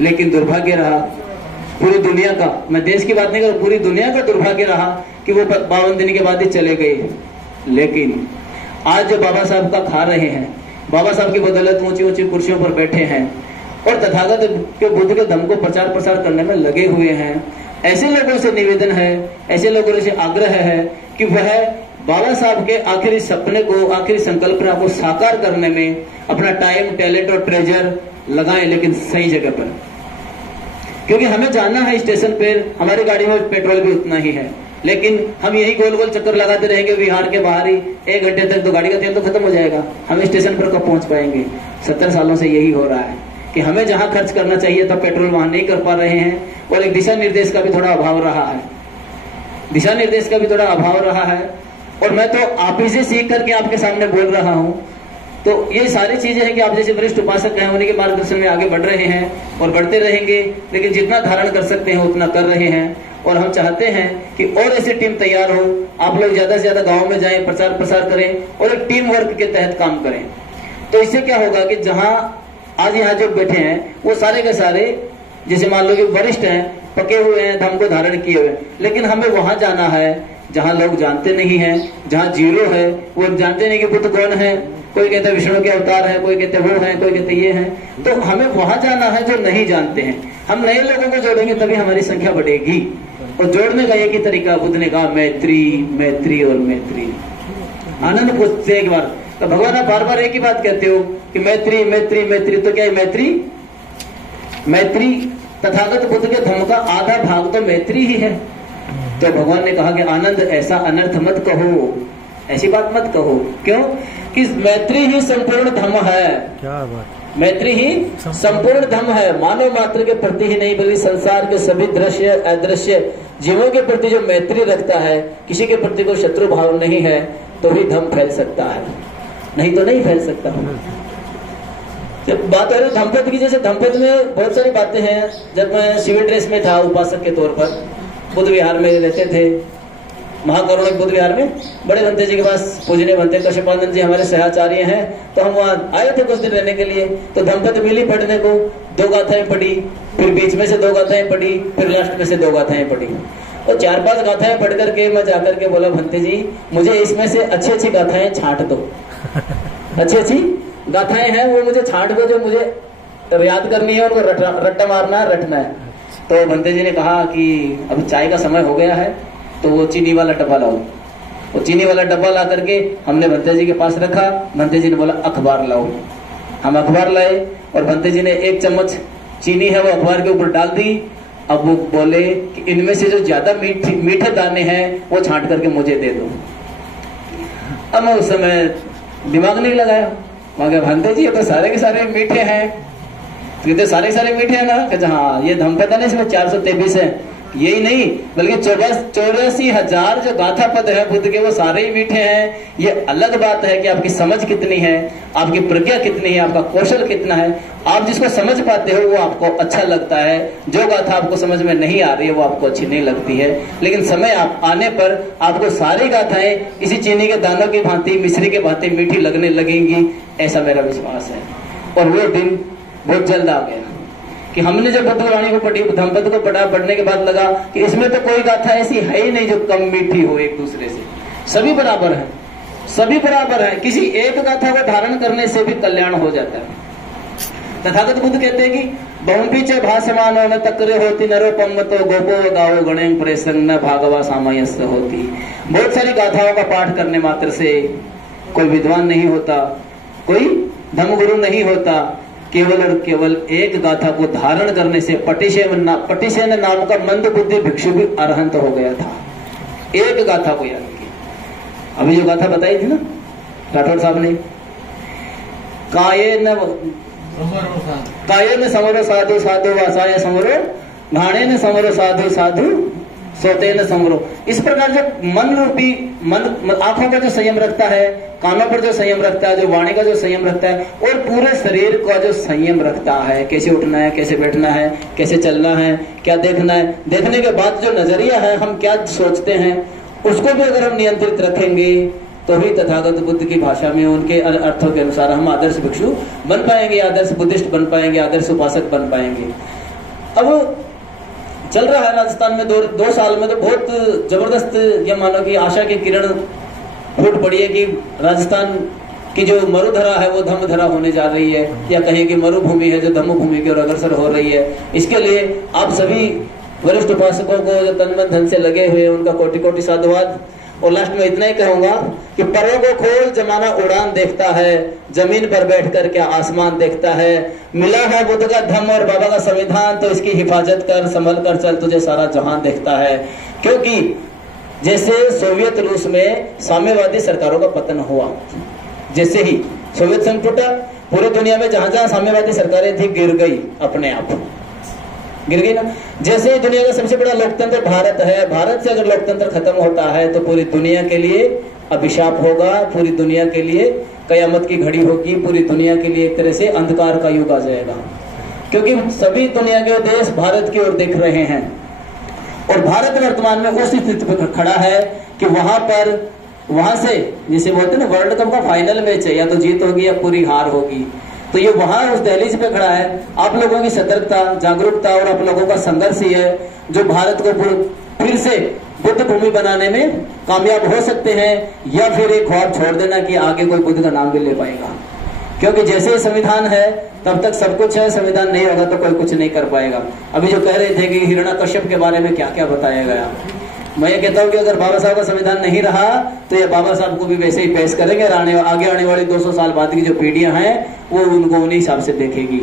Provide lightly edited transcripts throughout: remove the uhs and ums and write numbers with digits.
लेकिन दुर्भाग्य रहा पूरी दुनिया का, मैं देश की बात नहीं कर, पूरी दुनिया का दुर्भाग्य रहा कि वो 52 दिन के बाद ही चले गए। लेकिन आज जो बाबा साहब का खा रहे हैं, बाबा साहब की बदौलत ऊंची ऊंची कुर्सियों पर बैठे हैं और तथागत के बुद्ध के धम्म को प्रचार प्रसार करने में लगे हुए हैं, ऐसे लोगों से निवेदन है, ऐसे लोगों से आग्रह है कि वह बाबा साहब के आखिरी सपने को, आखिरी संकल्पना को साकार करने में अपना टाइम, टैलेंट और ट्रेजर लगाएं, लेकिन सही जगह पर। क्योंकि हमें जाना है स्टेशन पे, हमारी गाड़ी में पेट्रोल भी उतना ही है, लेकिन हम यही गोल गोल चक्कर लगाते रहेंगे बिहार के बाहर ही 1 घंटे तक, तो गाड़ी का तेल तो खत्म हो जाएगा, हम स्टेशन पर कब पहुंच पाएंगे। 70 सालों से यही हो रहा है कि हमें जहां खर्च करना चाहिए तब पेट्रोल वहां नहीं कर पा रहे हैं, और एक दिशा निर्देश का भी थोड़ा अभाव रहा है, दिशा निर्देश का भी थोड़ा अभाव रहा है। और मैं तो आप ही से सीख करके आपके सामने बोल रहा हूं। तो ये सारी चीजें हैं कि आप जैसे वरिष्ठ उपासक हैं, उन्हीं के मार्गदर्शन में आगे बढ़ रहे हैं और बढ़ते रहेंगे, लेकिन जितना धारण कर सकते हैं उतना कर रहे हैं। और हम चाहते हैं कि और ऐसी टीम तैयार हो, आप लोग ज्यादा से ज्यादा गाँव में जाएं, प्रचार प्रसार करें और एक टीम वर्क के तहत काम करें। तो इससे क्या होगा कि जहां आज यहाँ जो बैठे हैं वो सारे के सारे, जैसे मान लो कि वरिष्ठ हैं, पके हुए हैं, धम्म को धारण किए हुए, लेकिन हमें वहां जाना है जहां लोग जानते नहीं है, जहां जीरो है, वो जानते नहीं कि बुद्ध कौन है, कोई कहते हैं विष्णु के अवतार है, कोई कहते वो है, कोई कहते ये है। तो हमें वहां जाना है जो नहीं जानते हैं। हम नए लोगों को जोड़ेंगे तभी हमारी संख्या बढ़ेगी। और जोड़ने का एक ही तरीका, बुद्ध ने कहा मैत्री, मैत्री और मैत्री। आनंद पूछते एक बार, तो भगवान आप बार बार एक ही बात कहते हो कि मैत्री मैत्री मैत्री, तो क्या है मैत्री? मैत्री तथागत बुद्ध के धम्म का आधा भाग तो मैत्री ही है। तो भगवान ने कहा कि आनंद ऐसा अनर्थ मत कहो, ऐसी बात मत कहो। क्यों? कि मैत्री ही संपूर्ण धम्म है। क्या बात? मैत्री ही संपूर्ण धम्म है। मानव मात्र के प्रति ही नहीं बल्कि संसार के सभी दृश्य अदृश्य जीवों के प्रति जो मैत्री रखता है, किसी के प्रति कोई शत्रु भाव नहीं है, तो ही धम्म फैल सकता है, नहीं तो नहीं फैल सकता। जब बात है धम्मपद की, जैसे धम्मपद में बहुत सारी बातें हैं। जब मैं सिविल ड्रेस में था उपासक के तौर पर, बुद्ध विहार में रहते थे, महाकरुणिक बुद्ध विहार में, बड़े भंते जी के पास पूजने भंते कश्यपानंद जी हमारे सहचार्य हैं, तो हम वहां आए थे कुछ दिन रहने के लिए। तो धम्मपद मिली पढ़ने को, 2 गाथाएं पढ़ी, फिर बीच में से 2 गाथाएं पढ़ी, फिर लास्ट में से 2 गाथाएं पढ़ी। और 4-5 गाथाएं पढ़ करके मैं जाकर के बोला, भंते जी मुझे इसमें से अच्छी अच्छी गाथाएं छांट दो, अच्छी अच्छी गाथाएं हैं वो मुझे छांट दो, जो मुझे याद करनी है, उनको रट्टा मारना है, रटना है। तो भंते जी ने कहा कि अभी चाय का समय हो गया है, तो वो चीनी वाला डब्बा लाओ। वो चीनी वाला डब्बा ला करके हमने भंते जी के पास रखा। भंते जी ने बोला अखबार लाओ। हम अखबार लाए और भंते जी ने 1 चम्मच चीनी है वो अखबार के ऊपर डाल दी। अब वो बोले कि इनमें से जो ज्यादा मीठे दाने हैं वो छांट करके मुझे दे दो। अब मैं उस समय दिमाग नहीं लगाया, मगर भंते जी ये तो सारे के सारे मीठे हैं, तो सारे सारे मीठे हैं ना? कहते हाँ, ये धम्मपद है ना, इसमें 423 है। यही नहीं बल्कि 84,000 जो गाथा पद है बुद्ध के, वो सारे ही मीठे हैं। ये अलग बात है कि आपकी समझ कितनी है, आपकी प्रज्ञा कितनी है, आपका कौशल कितना है। आप जिसको समझ पाते हो वो आपको अच्छा लगता है, जो गाथा आपको समझ में नहीं आ रही है वो आपको अच्छी नहीं लगती है। लेकिन समय आप आने पर आपको सारी गाथाएं इसी चीनी के दानों की भांति, मिश्री के भांति मीठी लगने लगेंगी, ऐसा मेरा विश्वास है। और वो दिन बहुत जल्द आ गया कि हमने जब बुद्ध वाणी को पढ़ी, धम्मपद को पढ़ा, पढ़ने के बाद लगा कि इसमें तो कोई गाथा ऐसी है ही नहीं जो कम मीठी हो एक दूसरे से। सभी बराबर है, सभी बराबर है। किसी एक गाथा को धारण करने से भी कल्याण हो जाता है। तथागत बुद्ध कहते हैं कि बहुपीचे भाषमानो न तक्रे होती नरोपम तो गोपो गाओ गणेम प्रसन्न भागवा सामयस्य होती। बहुत सारी गाथाओं का पाठ करने मात्र से कोई विद्वान नहीं होता, कोई धर्मगुरु नहीं होता। केवल और केवल एक गाथा को धारण करने से पटिसेन नाम का मंद बुद्धि भिक्षु भी अरहंत हो गया था। एक गाथा को याद किया। अभी जो गाथा बताई थी ना राठौर साहब ने, काये न समरो साधु साधु वासाय समरो, घाणे न समरो साधु साधु सोते न समरो। इस प्रकार जो मन रूपी मन, आंखों का जो संयम रखता है, कानों पर जो संयम रखता है, जो वाणी का जो संयम रखता है, और पूरे शरीर का जो संयम रखता है, कैसे उठना है, कैसे बैठना है, कैसे चलना है, क्या देखना है, देखने के बाद जो नजरिया है, हम क्या सोचते हैं, उसको भी अगर हम नियंत्रित रखेंगे तो भी तथागत बुद्ध की भाषा में उनके अर्थों के अनुसार हम आदर्श भिक्षु बन पाएंगे, आदर्श बुद्धिस्ट बन पाएंगे, आदर्श उपासक बन पाएंगे। अब चल रहा है राजस्थान में 2 साल में तो बहुत जबरदस्त, ये मानो कि आशा की किरण फूट पड़ी है कि राजस्थान की जो मरुधरा है वो धम्मधरा होने जा रही है, या कहें कि मरुभूमि है जो धम्मभूमि की ओर अग्रसर हो रही है। इसके लिए आप सभी वरिष्ठ उपासकों को जो तन मन धन से लगे हुए हैं उनका कोटि कोटि साधुवाद। और लास्ट में इतना ही कहूंगा कि परों को खोल जमाना उड़ान देखता है, जमीन पर बैठकर क्या आसमान देखता है। मिला है बुद्ध का धम्म और बाबा का संविधान, तो इसकी हिफाजत कर, संभल कर चल, तुझे सारा जहान देखता है। क्योंकि जैसे सोवियत रूस में साम्यवादी सरकारों का पतन हुआ, जैसे ही सोवियत संघ टूटा, पूरी दुनिया में जहां जहां साम्यवादी सरकारें थी गिर गई, अपने आप गिर गई ना। जैसे दुनिया का सबसे बड़ा लोकतंत्र भारत है, भारत से अगर लोकतंत्र खत्म होता है तो पूरी दुनिया के लिए अभिशाप होगा, पूरी दुनिया के लिए कयामत की घड़ी होगी, पूरी दुनिया के लिए एक तरह से अंधकार का युग आ जाएगा। क्योंकि सभी दुनिया के देश भारत की ओर देख रहे हैं और भारत वर्तमान में उस स्थिति पर खड़ा है कि वहां से जैसे बोलते हैं ना, वर्ल्ड कप का फाइनल मैच है, या तो जीत होगी या पूरी हार होगी, तो ये वहां उस दहलीज पे खड़ा है। आप लोगों की सतर्कता, जागरूकता और आप लोगों का संघर्ष ही है जो भारत को फिर से बुद्ध भूमि बनाने में कामयाब हो सकते हैं, या फिर एक ख्वाब छोड़ देना कि आगे कोई बुद्ध का नाम भी ले पाएगा। क्योंकि जैसे संविधान है तब तक सब कुछ है, संविधान नहीं होगा तो कोई कुछ नहीं कर पाएगा। अभी जो कह रहे थे कि हिरण्यकश्यप के बारे में क्या क्या बताया गया, मैं ये कहता हूं कि अगर बाबा साहब का संविधान नहीं रहा तो ये बाबा साहब को भी वैसे ही पेश करेंगे। आगे आने वाली 200 साल बाद की जो पीढ़ियां हैं वो उनको उन्हीं हिसाब से देखेगी।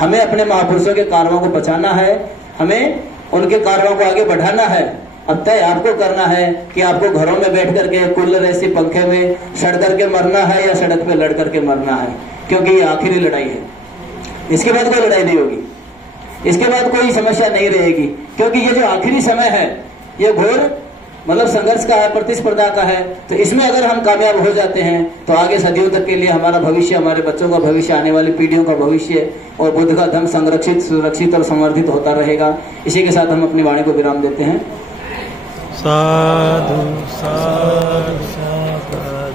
हमें अपने महापुरुषों के कार्यों को बचाना है, हमें उनके कार्यों को आगे बढ़ाना है। अब तय आपको करना है कि आपको घरों में बैठ करके कूलर ऐसी पंखे में सड़ करके मरना है या सड़क पे लड़ करके मरना है, क्योंकि ये आखिरी लड़ाई है। इसके बाद कोई लड़ाई नहीं होगी, इसके बाद कोई समस्या नहीं रहेगी, क्योंकि ये जो आखिरी समय है ये घोर मतलब संघर्ष का है, प्रतिस्पर्धा का है। तो इसमें अगर हम कामयाब हो जाते हैं तो आगे सदियों तक के लिए हमारा भविष्य, हमारे बच्चों का भविष्य, आने वाली पीढ़ियों का भविष्य और बुद्ध का धर्म संरक्षित, सुरक्षित और संवर्धित होता रहेगा। इसी के साथ हम अपनी वाणी को विराम देते हैं। साधु साधु साधु।